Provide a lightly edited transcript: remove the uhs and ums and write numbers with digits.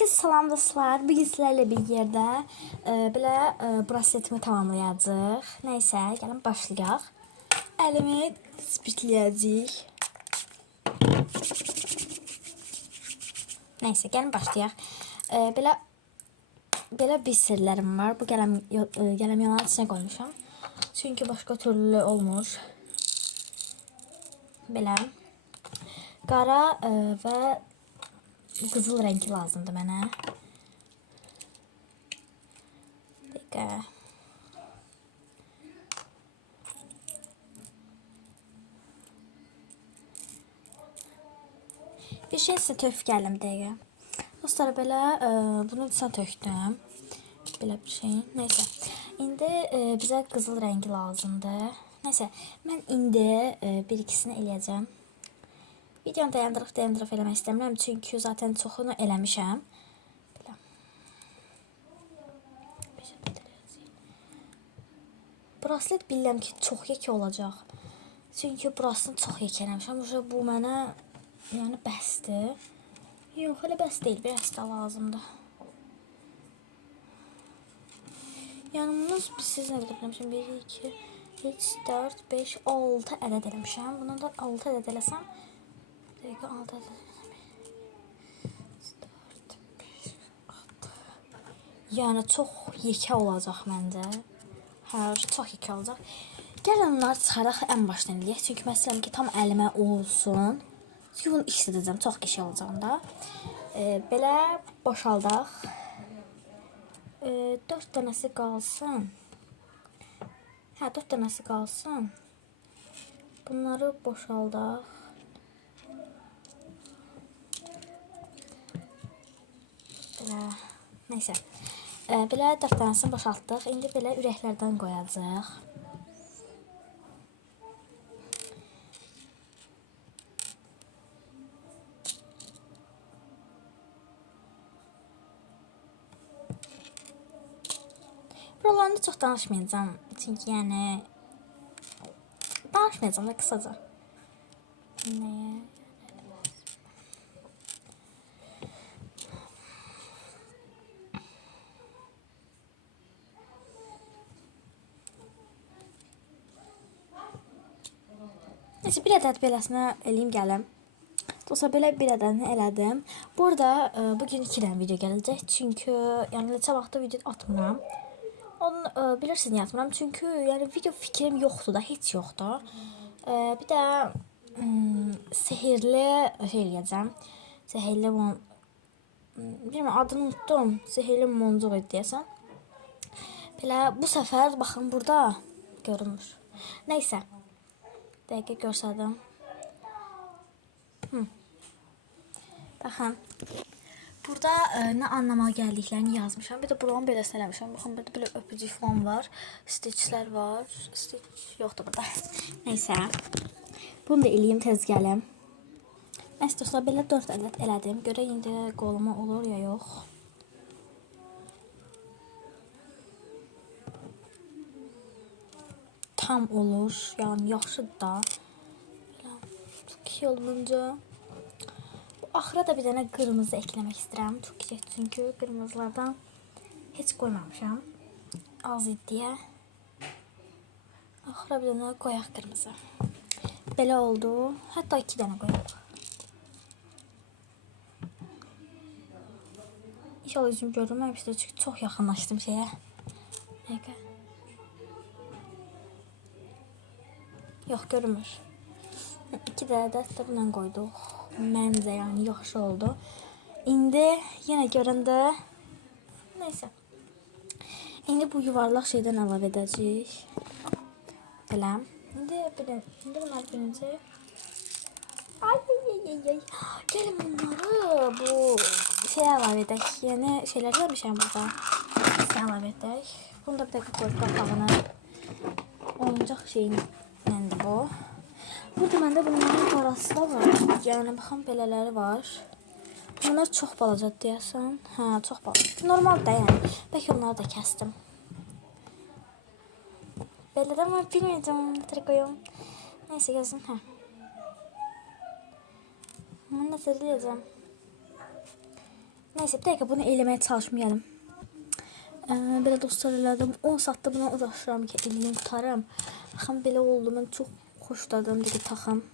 Herkese salam dostlar. Bugün sizlərlə bir yerdə belə brasletimi tamamlayacağıq. Nəysə, gəlin başlayaq. Əlimi spirtləyəcəyik. Nəysə, gəlin başlayaq. Belə bir sirlərim var. Bu qələm yanağın içinə qoymuşam. Çünki başqa türlü olmur. Belə qara və qızıl rəngi lazımdır mənə. Dəqiqə. Bir şey sizə töküb gəldim dəqiqə. Dostlar, belə bunu içinə tökdüm. Belə bir şey. Nəysə. İndi bizə qızıl rəngi lazımdır. Nəysə, mən indi bir ikisini eləyəcəm. Videonu dayandırıb eləmək istəmirəm, çünki zaten çoxunu eləmişəm. Belə. Braslet bilirəm ki, çox yekə olacaq. Çünki burasını çox yekə eləmişəm. Bu mənə yəni bəsdir. Yox, elə bəs deyil, biraz da lazımdır. Yəni bunu siz nə qədər eləmişəm? 1, 2, 3, 4, 5, 6 ədəd eləmişəm. Bunu da 6 ədəd eləsəm. Dəqiqə 6 ədəd. 4, 5, 6. Yəni çox yekə olacaq məncə. Çox yekə olacaq. Gəlin onları çıxaraq ən başdan eləyək. Çünki mən istəyirəm ki, tam əlimə olsun. Çünki bunu işlədəcəm. Çox qəşəng olacağında. Belə boşaldaq. 4 dənəsi qalsın. 4 dənəsi qalsın. Bunları boşaldaq. Belə, nəysə. Belə 4 dənəsini boşaltdıq. İndi belə ürəklərdən qoyacaq. Buralarında çox danışmayacağım. Çünki yəni danışmayacağım da qısaca. Nəyə? Neyse, bir ədəd beləsinə eləyim gəlim. Dostlar, belə bir ədədini elədim. Bu arada bugün 2 dənə video gələcək. Çünki yəni neçə vaxtda video atmıram. Onu bilirsiniz niyə atmıram? Çünki yəni video fikrim yoxdur da, heç yoxdur. Bir də sehirli şey eləyəcəm. Sehirli bilmirəm, adını unutdum. Sehirli moncuq deyəsən. Belə bu səfər baxın burada görünmür. Nəysə. Dəqiqə görsədim. Baxın. Burada nə anlamağa gəldiklərini yazmışam. Bir də buranı belə eləmişəm. Baxın, burada belə öpücük falan var. Stitchlər var. Stitch yoxdur burada. Nəysə. Bunu da eləyim, tez gəlim. Nəysə dostlar, belə 4 ədəd elədim. Görək indi qoluma olur ya yox. Tam olur. Yəni yaxşıdır da. Çox iyi olunca. Axıra da bir dənə qırmızı ekləmək istəyirəm. Çox güzel, çünki qırmızılardan heç qoymamışam. Az idi deyə. Axıra bir dənə qoyaq qırmızı. Belə oldu. Hətta 2 dənə qoyaq. İnşallah üzüm görünməmişdir, çünki çox yaxınlaşdım şeyə. Dəqiqə. Yox, görünmür. 2 dənə də bundan qoyduq. Məncə yəni yaxşı oldu. İndi yenə görəndə nəysə. İndi bu yuvarlaq şeydən əlavə edəcəyik. Belə. İndi bunları birinci. Ay. Gəlin bunları bu şey əlavə edək. Yeni şeylər vermişəm burada. Şey əlavə edək. Bunu da bir dəqiqə qoyub qapağına. Oyuncaq şeyindir bu. Burada məndə bunların arası da var. Yəni, baxın, belələri var. Bunlar çox balacadır deyəsən. Çox balacadır. Normal da yəni. Bəlkə onları da kəsdim. Belədən mən bilməyəcəm. Nətər qoyum. Nəysə, gəlsin. Bunu nətər eləyəcəm. Neyse bir dakika bunu eləməyə çalışmayalım. Belə dostlar elədim. 10 saatda buna uğraşıram ki, eləyim, qutarım. Baxın belə oldu. Mən çox xoşladım dedi taxım.